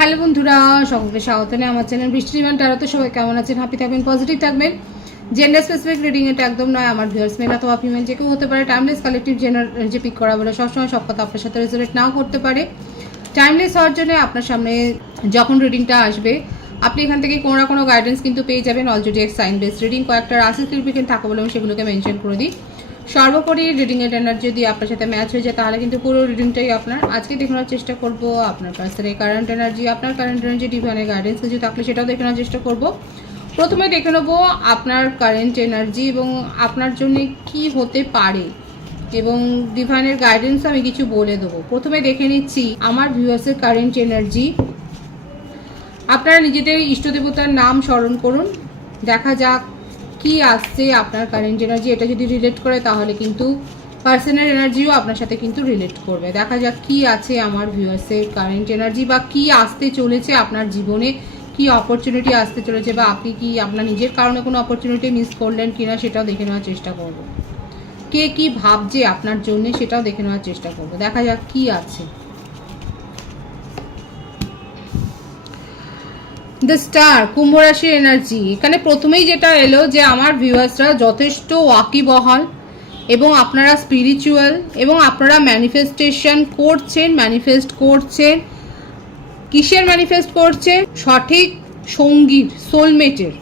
Hello বন্ধুরা, সকলকে স্বাগত জানাই আমার চ্যানেল বৃষ্টি ডিভাইন ট্যারোতে। সবাই কেমন আছেন? হ্যাপি থাকবেন, পজিটিভ থাকবেন। জেন্ডার স্পেসিফিক রিডিং এটা একদম নয়। আমার ভিউয়ার্স মেল অথবা ফিমেল যে কেউ হতে পারে। টাইমলেস কালেকটিভ জেনার যে পিক করা বলে সবসময় সব কথা আপনার সাথে রেজোনেট নাও করতে পারে। টাইমলেস হওয়ার জন্য আপনার সামনে যখন রিডিংটা আসবে আপনি এখান থেকে কোনো না কোনো গাইডেন্স কিন্তু পেয়ে যাবেন। অলরেডি এক সাইন বেসড রিডিং কয়েকটা রাশি সিগনিফিকেন্ট থাকে বলে আমি সেগুলোকে মেনশন করে দিই। সর্বোপরি রিডিংয়ের এনার্জি যদি আপনার সাথে ম্যাচ হয়ে যায় তাহলে কিন্তু পুরো রিডিংটাই আপনার। আজকে দেখানোর চেষ্টা করব আপনার পার্সনের কারেন্ট এনার্জি, আপনার কারেন্ট এনার্জি ডিভাইনের গাইডেন্স কিছু থাকলে সেটাও দেখানোর চেষ্টা করব। প্রথমে দেখে নেবো আপনার কারেন্ট এনার্জি এবং আপনার জন্য কি হতে পারে এবং ডিভাইনের গাইডেন্স আমি কিছু বলে দেবো। প্রথমে দেখে নিচ্ছি আমার ভিউয়ার্সের কারেন্ট এনার্জি। আপনারা নিজেদের ইষ্টদেবতার নাম স্মরণ করুন, দেখা যাক কি আসছে আপনার কারেন্ট এনার্জি। এটা যদি রিলেট করে তাহলে কিন্তু পার্সোনাল এনার্জিও আপনার সাথে কিন্তু রিলেট করবে। দেখা যাক কি আছে আমার ভিউয়ার্সের কারেন্ট এনার্জি বা কি আসতে চলেছে আপনার জীবনে, কি অপরচুনিটি আসতে চলেছে বা আপনি কি আপনার নিজের কারণে কোনো অপরচুনিটি মিস করলেন কিনা সেটাও দেখে নেওয়ার চেষ্টা করব। কে কি ভাবছে আপনার জন্য সেটাও দেখে নেওয়ার চেষ্টা করব। দেখা যাক কি আছে। দ্য স্টার, কুম্ভ রাশির এনার্জি। এখানে প্রথমেই যেটা এলো যে আমার ভিউয়ার্সরা যথেষ্ট ওয়াকিবহাল এবং আপনারা স্পিরিচুয়াল এবং আপনারা ম্যানিফেস্টেশন করছেন, ম্যানিফেস্ট করছেন। কিসের ম্যানিফেস্ট করছেন? সঠিক সঙ্গীর, সোলমেটের।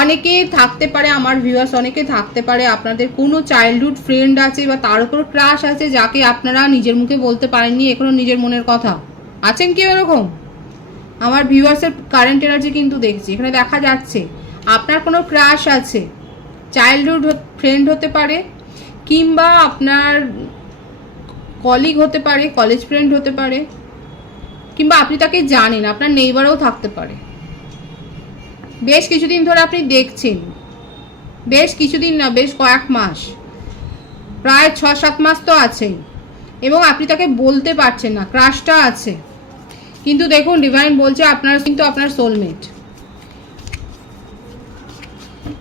অনেকে থাকতে পারে আমার ভিউয়ার্স, অনেকে থাকতে পারে আপনাদের কোনো চাইল্ডহুড ফ্রেন্ড আছে বা তার উপর ক্রাশ আছে যাকে আপনারা নিজের মুখে বলতে পারেননি এখনো নিজের মনের কথা। আছেন কি এরকম? আমার ভিউয়ার্সের কারেন্ট এনার্জি কিন্তু দেখছি এখানে দেখা যাচ্ছে আপনার কোনো ক্রাশ আছে, চাইল্ডহুড ফ্রেন্ড হতে পারে কিংবা আপনার কলিগ হতে পারে, কলেজ ফ্রেন্ড হতে পারে কিংবা আপনি তাকে জানেন, আপনার নেইবারও থাকতে পারে। বেশ কিছুদিন ধরে আপনি দেখছেন, বেশ কিছুদিন না, বেশ কয়েক মাস, প্রায় 6-7 মাস তো আছেই এবং আপনি তাকে বলতে পারছেন না, ক্রাশটা আছে। কিন্তু দেখুন ডিভাইন বলছে আপনার কিন্তু আপনার সোলমেট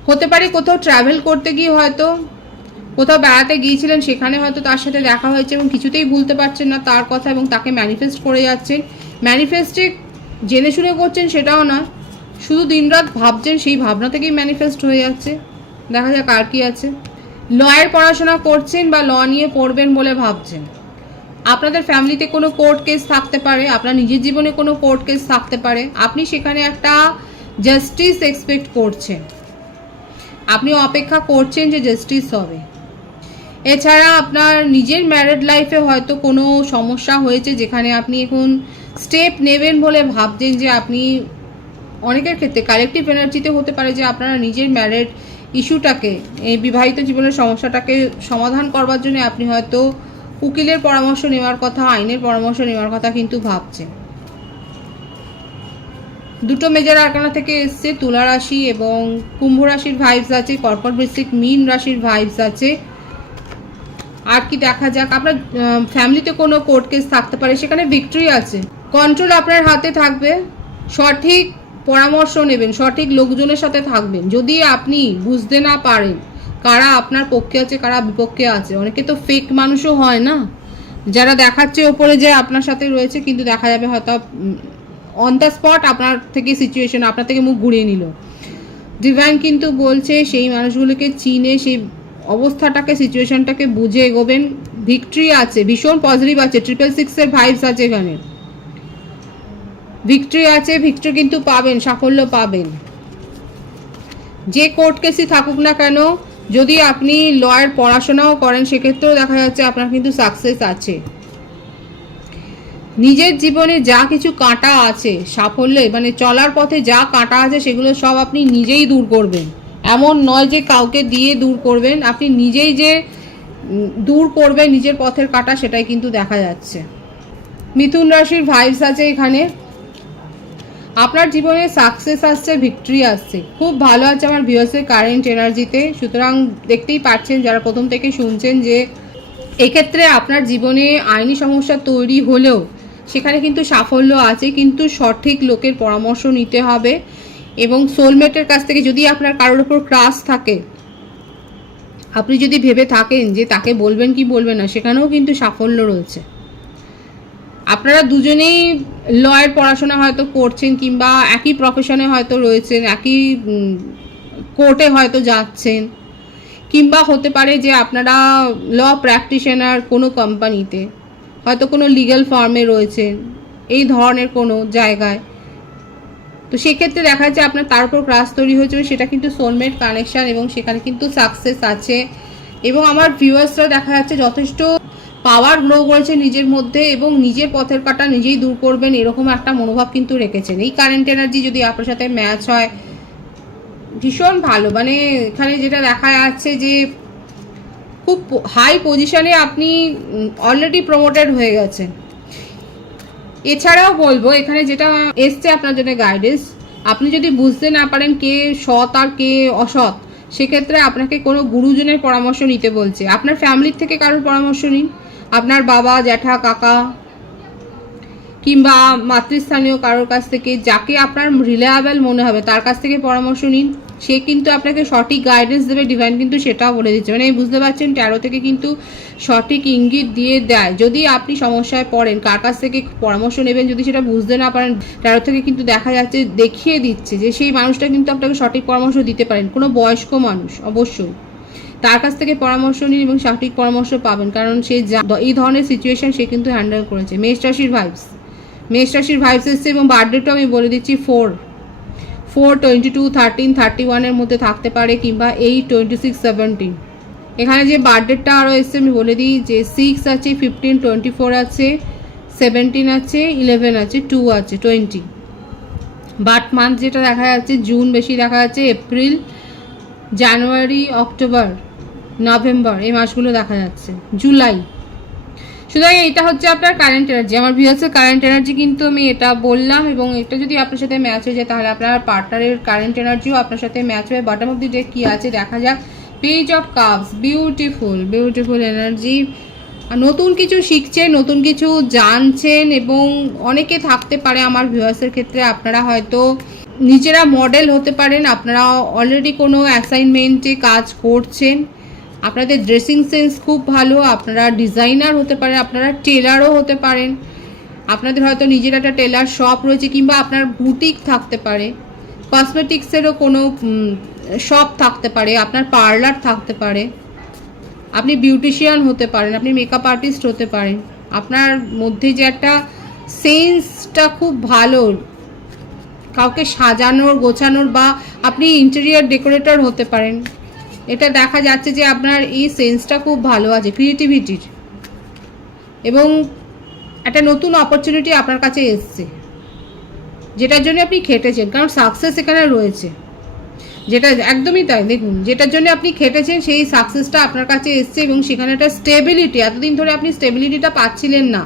হতে পারে। কোথাও ট্রাভেল করতে গিয়ে হয়তো কোথাও বেড়াতে গিয়েছিলেন, সেখানে হয়তো তার সাথে দেখা হয়েছে এবং কিছুতেই ভুলতে পারছেন না তার কথা এবং তাকে ম্যানিফেস্ট করে যাচ্ছেন। ম্যানিফেস্টে জেনে শুনে করছেন সেটাও না, শুধু দিনরাত ভাবছেন, সেই ভাবনা থেকেই ম্যানিফেস্ট হয়ে যাচ্ছে। দেখা যাক আর কি আছে। লয়ের পড়াশোনা করছেন বা ল নিয়ে পড়বেন বলে ভাবছেন। আপনাদের ফ্যামিলিতে কোনো কোর্ট কেস থাকতে পারে, আপনার নিজের জীবনে কোনো কোর্ট কেস থাকতে পারে, আপনি সেখানে একটা জাস্টিস এক্সপেক্ট করছেন, আপনি অপেক্ষা করছেন যে জাস্টিস হবে। এছাড়া আপনার নিজের ম্যারিড লাইফে হয়তো কোনো সমস্যা হয়েছে যেখানে আপনি এখন স্টেপ নেবেন বলে ভাবছেন যে আপনি, অনেকের ক্ষেত্রে কালেকটিভ এনার্জিতে হতে পারে যে আপনারা নিজের ম্যারিড ইস্যুটাকে, এই বিবাহিত জীবনের সমস্যাটাকে সমাধান করবার জন্য আপনি হয়তো উকিলের পরামর্শ নেওয়ার কথা, আইনের পরামর্শ নেওয়ার কথা কিন্তু ভাবছেন। দুটো মেজর আরকানা থেকে এসছে, তুলা রাশি এবং কুম্ভ রাশির ভাইবস আছে, কর্কট বৃশ্চিক মীন রাশির ভাইবস আছে। আর কি দেখা যাক, আপনার ফ্যামিলিতে কোনো কোর্ট কেস থাকতে পারে, সেখানে ভিক্টরি আছে। কন্ট্রোল আপনার হাতে থাকবে, সঠিক পরামর্শ নেবেন, সঠিক লোকজনের সাথে থাকবেন। যদি আপনি বুঝতে না পারেন কারা আপনার পক্ষে আছে কারা বিপক্ষে আছে, অনেকে তো ফেক মানুষও হয় না, যারা দেখাচ্ছে ওপরে যে আপনার সাথে রয়েছে কিন্তু দেখা যাবে হয়তো অন দ্য স্পট আপনার থেকে সিচুয়েশন, আপনার থেকে মুখ ঘুরিয়ে নিল। ডিভাইন কিন্তু বলছে সেই মানুষগুলোকে চিনে সেই অবস্থাটাকে, সিচুয়েশনটাকে বুঝে এগোবেন। ভিক্টরি আছে, ভীষণ পজিটিভ আছে, 666-এর ভাইবস আছে এখানে। ভিক্টরি আছে, ভিক্টরি কিন্তু পাবেন, সাফল্য পাবেন। যে কোর্ট কেসই থাকুক না কেন, যদি আপনি লয়ের পড়াশোনাও করেন সেক্ষেত্রেও দেখা যাচ্ছে আপনার কিন্তু সাকসেস আছে। নিজের জীবনে যা কিছু কাঁটা আছে সাফল্যে, মানে চলার পথে যা কাঁটা আছে সেগুলো সব আপনি নিজেই দূর করবেন। এমন নয় যে কাউকে দিয়ে দূর করবেন, আপনি নিজেই যে দূর করবেন নিজের পথের কাঁটা, সেটাই কিন্তু দেখা যাচ্ছে। মিথুন রাশির ভাইবস আছে এখানে। আপনার জীবনে সাকসেস আসছে, ভিক্টরি আসছে, খুব ভালো আছে আমার ভিউয়ার্সের কারেন্ট এনার্জিতে। সুতরাং দেখতেই পাচ্ছেন যারা প্রথম থেকে শুনছেন যে এক্ষেত্রে আপনার জীবনে আইনি সমস্যা তৈরি হলেও সেখানে কিন্তু সাফল্য আছে, কিন্তু সঠিক লোকের পরামর্শ নিতে হবে এবং সোলমেটের কাছ থেকে। যদি আপনার কারোর উপর ক্রাশ থাকে, আপনি যদি ভেবে থাকেন যে তাকে বলবেন কি বলবেন না, সেখানেও কিন্তু সাফল্য রয়েছে। আপনারা দুজনেই লয়ের পড়াশোনা হয়তো করছেন, কিংবা একই প্রফেশনে হয়তো রয়েছেন, একই কোর্টে হয়তো যাচ্ছেন, কিংবা হতে পারে যে আপনারা ল প্র্যাকটিশনার কোনো কোম্পানিতে, হয়তো কোনো লিগ্যাল ফার্মে রয়েছেন, এই ধরনের কোনো জায়গায়। তো সেক্ষেত্রে দেখা যাচ্ছে আপনার তার উপর ক্রাশ তৈরি হয়েছে, সেটা কিন্তু সোলমেট কানেকশান, এবং সেখানে কিন্তু সাকসেস আছে। এবং আমার ভিউয়ার্সরা দেখা যাচ্ছে যথেষ্ট পাওয়ার গ্রো করেছে নিজের মধ্যে, এবং নিজের পথের কাঁটা নিজেই দূর করবেন এরকম একটা মনোভাব কিন্তু রেখেছেন। এই কারেন্ট এনার্জি যদি আপনার সাথে ম্যাচ হয় ভীষণ ভালো। মানে এখানে যেটা দেখা যাচ্ছে যে খুব হাই পজিশনে আপনি অলরেডি প্রমোটেড হয়ে গেছেন। এছাড়াও বলবো এখানে যেটা এসছে আপনার জন্য গাইডেন্স, আপনি যদি বুঝতে না পারেন কে সৎ আর কে অসৎ, সেক্ষেত্রে আপনাকে কোনো গুরুজনের পরামর্শ নিতে বলছে। আপনার ফ্যামিলির থেকে কারোর পরামর্শ নিন, আপনার বাবা, জ্যাঠা, কাকা, কিংবা মাতৃস্থানীয় কারোর কাছ থেকে, যাকে আপনার রিলায়েবল মনে হবে তার কাছ থেকে পরামর্শ নিন। সে কিন্তু আপনাকে সঠিক গাইডেন্স দেবে, ডিভাইন কিন্তু সেটাও বলে দিচ্ছে। মানে বুঝতে পারছেন, ট্যারো থেকে কিন্তু সঠিক ইঙ্গিত দিয়ে দেয়। যদি আপনি সমস্যায় পড়েন, কার কাছ থেকে পরামর্শ নেবেন যদি সেটা বুঝতে না পারেন, ট্যারো থেকে কিন্তু দেখা যাচ্ছে, দেখিয়ে দিচ্ছে যে সেই মানুষটা কিন্তু আপনাকে সঠিক পরামর্শ দিতে পারেন। কোনো বয়স্ক মানুষ অবশ্যই, তার কাছ থেকে পরামর্শ নিন এবং সঠিক পরামর্শ পাবেন, কারণ সে এই ধরনের সিচুয়েশন সে কিন্তু হ্যান্ডেল করেছে। মেষ রাশির ভাইবস এসছে, এবং বার্থডেটাও আমি বলে দিচ্ছি 4/22, 13, 31 মধ্যে থাকতে পারে, কিংবা 8, 26, 17। এখানে যে বার্থডেটা আরও এসছে আমি বলে দিই যে 6 আছে, 15, 24 আছে, 17 আছে, 11 আছে, 2 আছে, 20। বার্থ মান্থ যেটা দেখা যাচ্ছে জুন বেশি দেখা যাচ্ছে, এপ্রিল, জানুয়ারি, অক্টোবর, নভেম্বর, এই মাসগুলো দেখা যাচ্ছে, জুলাই। সুতরাং এটা হচ্ছে আপনার কারেন্ট এনার্জি। আমার ভিউয়ার্সের কারেন্ট এনার্জি কিন্তু আমি এটা বললাম, এবং এটা যদি আপনার সাথে ম্যাচ হয়ে যায় তাহলে আপনার পার্টনারের কারেন্ট এনার্জিও আপনার সাথে ম্যাচ হয়ে বটম অফ দি ডে কী আছে দেখা যাক। Page of cups, beautiful energy. নতুন কিছু শিখছেন, নতুন কিছু জানছেন, এবং অনেকে থাকতে পারে আমার ভিউয়ার্সের ক্ষেত্রে আপনারা হয়তো নিজেরা মডেল হতে পারেন, আপনারা অলরেডি কোনো অ্যাসাইনমেন্টে কাজ করছেন, আপনাদের ড্রেসিং সেন্স খুব ভালো, আপনারা ডিজাইনার হতে পারেন, আপনারা টেলারও হতে পারেন, আপনাদের হয়তো নিজের একটা টেলার শপ রয়েছে, কিংবা আপনার বুটিক থাকতে পারে, কসমেটিক্সেরও কোনো শপ থাকতে পারে, আপনার পার্লার থাকতে পারে, আপনি বিউটিশিয়ান হতে পারেন, আপনি মেকআপ আর্টিস্ট হতে পারেন। আপনার মধ্যে যে একটা সেন্সটা খুব ভালো, কাউকে সাজানোর গোছানোর, বা আপনি ইন্টেরিয়ার ডেকোরেটর হতে পারেন। এটা দেখা যাচ্ছে যে আপনার এই সেন্সটা খুব ভালো আছে ক্রিয়েটিভিটির, এবং একটা নতুন অপরচুনিটি আপনার কাছে এসছে, যেটার জন্য আপনি খেটেছেন, কারণ সাকসেস এখানে রয়েছে। যেটা একদমই তাই, দেখুন যেটার জন্য আপনি খেটেছেন সেই সাকসেসটা আপনার কাছে এসছে, এবং সেখানে একটা স্টেবিলিটি, এতদিন ধরে আপনি স্টেবিলিটিটা পাচ্ছিলেন না,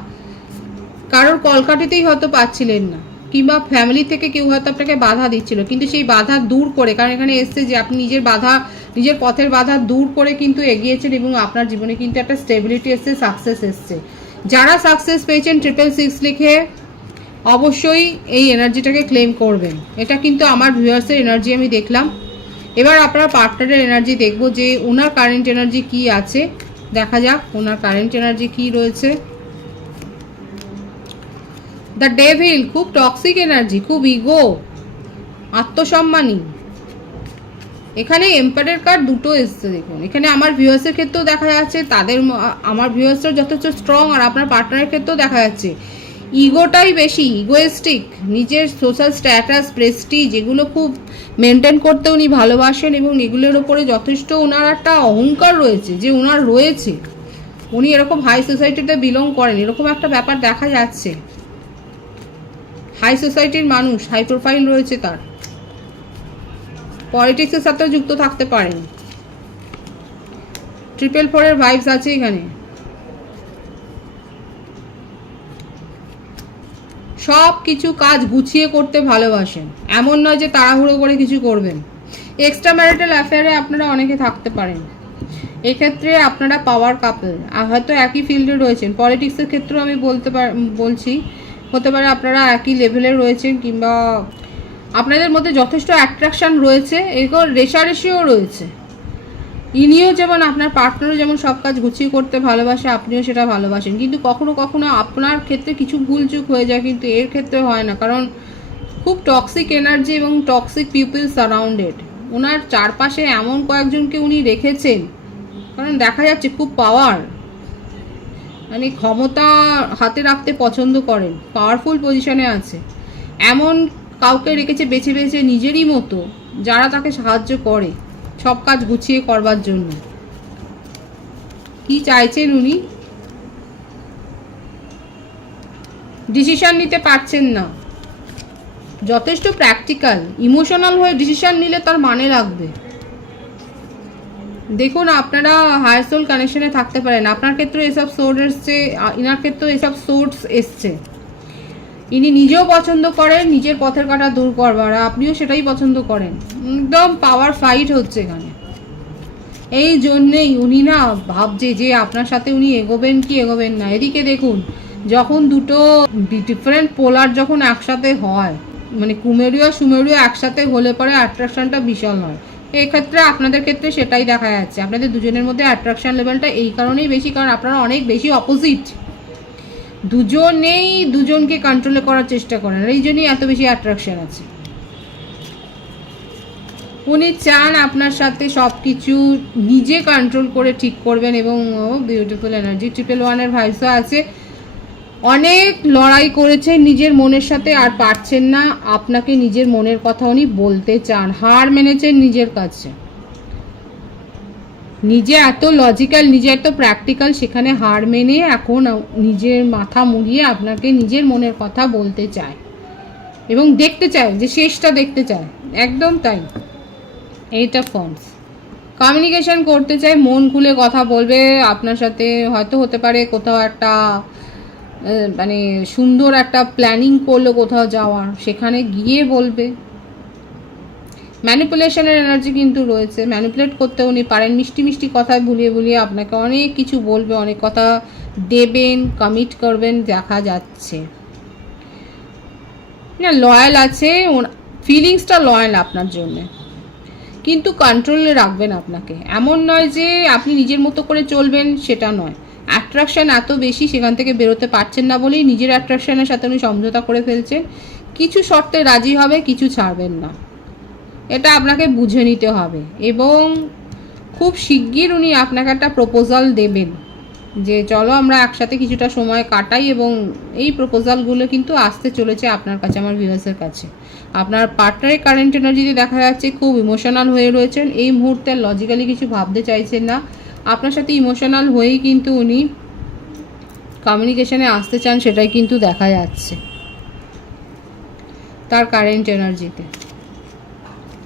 কারোর কলকাটিতেই হয়তো পাচ্ছিলেন না, কিংবা ফ্যামিলি থেকে কেউ হয়তো আপনাকে বাধা দিচ্ছিল, কিন্তু সেই বাধা দূর করে, কারণ এখানে এসছে যে আপনি নিজের পথের বাধা দূর করে কিন্তু এগিয়েছেন, এবং আপনার জীবনে কিন্তু একটা স্টেবিলিটি এসছে, সাকসেস এসছে। যারা সাকসেস পেয়েছেন 666 লিখে অবশ্যই এই এনার্জিটাকে ক্লেম করবেন। এটা কিন্তু আমার ভিউয়ার্সের এনার্জি আমি দেখলাম। এবার আপনার পার্টনারের এনার্জি দেখব যে ওনার কারেন্ট এনার্জি কি আছে, দেখা যাক ওনার কারেন্ট এনার্জি কি রয়েছে। দ্য ডেভিল, খুব টক্সিক এনার্জি, খুব ইগো, আত্মসম্মানী। এখানে এম্পায়ারের কার্ড দুটো এসছে, দেখুন এখানে আমার ভিউয়ার্সের ক্ষেত্রেও দেখা যাচ্ছে, আমার ভিউয়ার্সরা যথেষ্ট স্ট্রং, আর আপনার পার্টনারের ক্ষেত্রেও দেখা যাচ্ছে ইগোটাই বেশি, ইগোয়েস্টিক, নিজের সোশ্যাল স্ট্যাটাস, প্রেস্টিজ এগুলো খুব মেনটেন করতে উনি ভালোবাসেন, এবং এগুলোর ওপরে যথেষ্ট ওনার একটা অহংকার রয়েছে যে ওনার রয়েছে, উনি এরকম হাই সোসাইটিতে বিলং করেন, এরকম একটা ব্যাপার দেখা যাচ্ছে। হাই সোসাইটির মানুষ, হাই প্রোফাইল রয়েছে তার, পলিটিক্সের সাথে যুক্ত থাকতে পারেন। 444 ভাইবস আছে এখানে। সব কিছু কাজ গুছিয়ে করতে ভালোবাসেন, এমন নয় যে তাড়াহুড়ো করে কিছু করবেন। এক্সট্রা ম্যারিটাল অ্যাফেয়ারে আপনারা অনেকে থাকতে পারেন, এক্ষেত্রে আপনারা পাওয়ার কাপল, হয়তো একই ফিল্ডে রয়েছেন। পলিটিক্সের ক্ষেত্রেও আমি বলছি হতে পারে আপনারা একই লেভেলে রয়েছেন, কিংবা আপনাদের মধ্যে যথেষ্ট অ্যাট্রাকশান রয়েছে, এরকম রেশারেশিও রয়েছে। ইনিও যেমন আপনার পার্টনারও যেমন সব কাজ গুছিয়ে করতে ভালোবাসে, আপনিও সেটা ভালোবাসেন, কিন্তু কখনো কখনো আপনার ক্ষেত্রে কিছু ভুলচুক হয়ে যায়, কিন্তু এর ক্ষেত্রে হয় না, কারণ খুব টক্সিক এনার্জি এবং টক্সিক পিপল সারাউন্ডেড। ওনার চারপাশে এমন কয়েকজনকে উনি রেখেছেন, কারণ দেখা যাচ্ছে খুব পাওয়ার, মানে ক্ষমতা হাতে রাখতে পছন্দ করেন, পাওয়ারফুল পজিশনে আছে, এমন কাউকে রেখেছে বেছে বেছে নিজেরই মতো, যারা তাকে সাহায্য করে সব কাজ গুছিয়ে করবার জন্য। কি চাইছেন উনি? ডিসিশন নিতে পারছেন না, যথেষ্ট প্র্যাকটিক্যাল, ইমোশনাল হয়ে ডিসিশন নিলে তার মানে রাখবে। দেখুন, আপনারা হায়ার সোল কানেকশনে থাকতে পারেন, আপনার ক্ষেত্রে এসব সোর্স এসছে, ইনার ক্ষেত্রেও এসব সোর্স এসছে। ইনি নিজেও পছন্দ করেন নিজের পথের কাটা দূর করবার, আপনিও সেটাই পছন্দ করেন, একদম পাওয়ার ফাইট হচ্ছে এখানে। এই জন্যেই উনি না ভাবছে যে আপনার সাথে উনি এগোবেন কি এগোবেন না। এদিকে দেখুন, যখন দুটো ডিফারেন্ট পোলার যখন একসাথে হয়, মানে কুমেরীয় সুমেরীয় একসাথে হলে পরে অ্যাট্রাকশনটা বিশাল হয়। এক্ষেত্রে আপনাদের ক্ষেত্রে সেটাই দেখা যাচ্ছে, আপনাদের দুজনের মধ্যে অ্যাট্রাকশন লেভেলটা এই কারণেই বেশি, কারণ আপনারা অনেক বেশি অপোজিট, দুজনেই দুজনকে কন্ট্রোলে করার চেষ্টা করেন, এই জন্যই এত বেশি অ্যাট্রাকশন আছে। উনি চান আপনার সাথে সব কিছু নিজে কন্ট্রোল করে ঠিক করবেন, এবং বিউটিফুল এনার্জি 111-এর ভাইসও আছে। অনেক লড়াই করেছেন নিজের মনের সাথে, আর পারছেন না, আপনাকে নিজের মনের কথা উনি বলতে চান, হার মেনেছেন নিজের কাছে। নিজে এত লজিক্যাল, নিজে এত প্র্যাকটিক্যাল, সেখানে হার মেনে এখন নিজের মাথা মুড়িয়ে আপনাকে নিজের মনের কথা বলতে চায়, এবং দেখতে চায় যে শেষটা দেখতে চায়, একদম তাই। এইটা ফর্মস কমিউনিকেশন করতে চাই, মন খুলে কথা বলবে আপনার সাথে, হয়তো হতে পারে কোথাও একটা মানে সুন্দর একটা প্ল্যানিং করলো কোথাও যাওয়ার, সেখানে গিয়ে বলবে। ম্যানিপুলেশনের এনার্জি কিন্তু রয়েছে, ম্যানিপুলেট করতে উনি পারেন, মিষ্টি মিষ্টি কথায় ভুলিয়ে ভুলিয়ে আপনাকে অনেক কিছু বলবে, অনেক কথা দেবেন, কমিট করবেন, দেখা যাচ্ছে না। লয়াল আছে, ফিলিংসটা লয়াল আপনার জন্যে, কিন্তু কন্ট্রোলে রাখবেন আপনাকে। এমন নয় যে আপনি নিজের মতো করে চলবেন, সেটা নয়। অ্যাট্রাকশান এত বেশি, সেখান থেকে বেরোতে পারছেন না বলেই নিজের অ্যাট্রাকশানের সাথে উনি সমঝোতা করে ফেলছেন। কিছু শর্তে রাজি হবে, কিছু ছাড়বেন না, এটা আপনাকে বুঝে নিতে হবে। এবং খুব শিগগির উনি আপনাকে একটা প্রপোজাল দেবেন যে চলো আমরা একসাথে কিছুটা সময় কাটাই, এবং এই প্রপোজালগুলো কিন্তু আসতে চলেছে আপনার কাছে, আমার ভিউয়ার্সের কাছে। আপনার পার্টনারের কারেন্ট এনার্জিতে দেখা যাচ্ছে খুব ইমোশনাল হয়ে রয়েছেন এই মুহূর্তে, লজিক্যালি কিছু ভাবতে চাইছেন না, আপনার সাথে ইমোশনাল হয়েই কিন্তু উনি কমিউনিকেশনে আসতে চান, সেটাই কিন্তু দেখা যাচ্ছে তার কারেন্ট এনার্জিতে।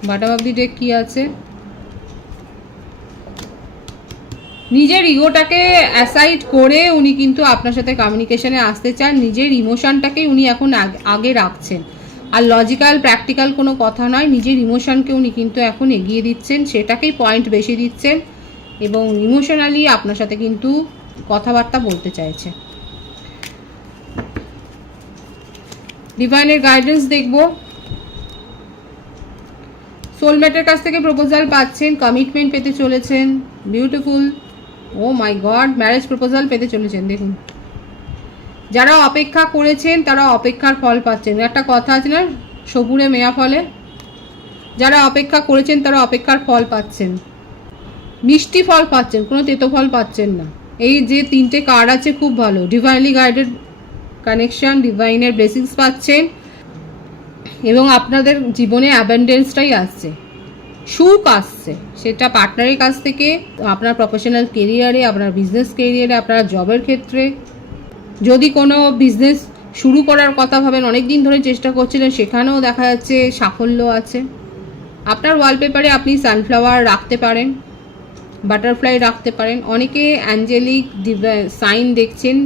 বটম অফ দি ডেক কি আছে? নিজের ইগোটাকে অ্যাসাইড করে উনি কিন্তু আপনার সাথে কমিউনিকেশনে আসতে চান, নিজের ইমোশনটাকেই উনি এখন আগে রাখছেন, আর লজিক্যাল প্র্যাকটিক্যাল কোনো কথা নয়, নিজের ইমোশনকে উনি কিন্তু এখন এগিয়ে দিচ্ছেন, সেটাকেই পয়েন্ট বেশি দিচ্ছেন, এবং ইমোশনালি আপনার সাথে কিন্তু কথাবার্তা বলতে চাইছে। ডিভাইনের গাইডেন্স দেখব, সোলমেটের কাছ থেকে প্রপোজাল পাচ্ছেন, কমিটমেন্ট পেতে চলেছেন, বিউটিফুল, ও মাই গড, ম্যারেজ প্রপোজাল পেতে চলেছেন। দেখুন, যারা অপেক্ষা করেছেন তারা অপেক্ষার ফল পাচ্ছেন, একটা কথা আছে না, সবুরে মেয়া ফলে, যারা অপেক্ষা করেছেন তারা অপেক্ষার ফল পাচ্ছেন, মিষ্টি ফল পাচ্ছেন, কোনো তেতো ফল পাচ্ছেন না। এই যে তিনটে কার্ড আছে খুব ভালো, ডিভাইনলি গাইডেড কানেকশন, ডিভাইনের ব্লেসিংস পাচ্ছেন, এবং আপনাদের জীবনে অ্যাবান্ডেন্সটাই আসছে, সুখ আসছে, সেটা পার্টনারের কাছ থেকে, আপনার প্রফেশনাল কেরিয়ারে, আপনার বিজনেস কেরিয়ারে, আপনার জবের ক্ষেত্রে। যদি কোনো বিজনেস শুরু করার কথা ভাবেন, অনেক দিন ধরে চেষ্টা করছিলেন, সেখানেও দেখা যাচ্ছে সাফল্য আছে। আপনার ওয়ালপেপারে আপনি সানফ্লাওয়ার রাখতে পারেন, বাটারফ্লাই রাখতে পারেন, অনেকে অ্যাঞ্জেলিক সাইন দেখছেন,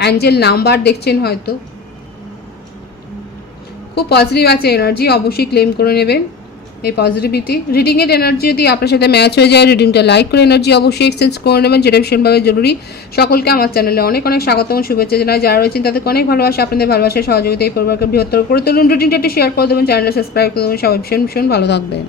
অ্যাঞ্জেল নাম্বার দেখছেন হয়তো। খুব পজিটিভ আছে এনার্জি, অবশ্যই ক্লেম করে নেবেন এই পজিটিভিটি। রিডিংয়ের এনার্জি যদি আপনার সাথে ম্যাচ হয়ে যায়, রিডিংটা লাইক করে এনার্জি অবশ্যই এক্সচেঞ্জ করে নেবেন, যেটা ভীষণভাবে জরুরি। সকলকে আমার চ্যানেলে অনেক অনেক স্বাগত এবং শুভেচ্ছা জানাই, যারা রয়েছেন তাদেরকে অনেক ভালোবাসা, আপনাদের ভালোবাসার সহযোগিতা এই পরিবারকে বৃহত্তর করে তুলুন। রিডিংটা একটু শেয়ার করে দেবেন, চ্যানেলটা সাবস্ক্রাইব করে দেবেন, সবাই ভীষণ ভীষণ ভালো থাকবেন।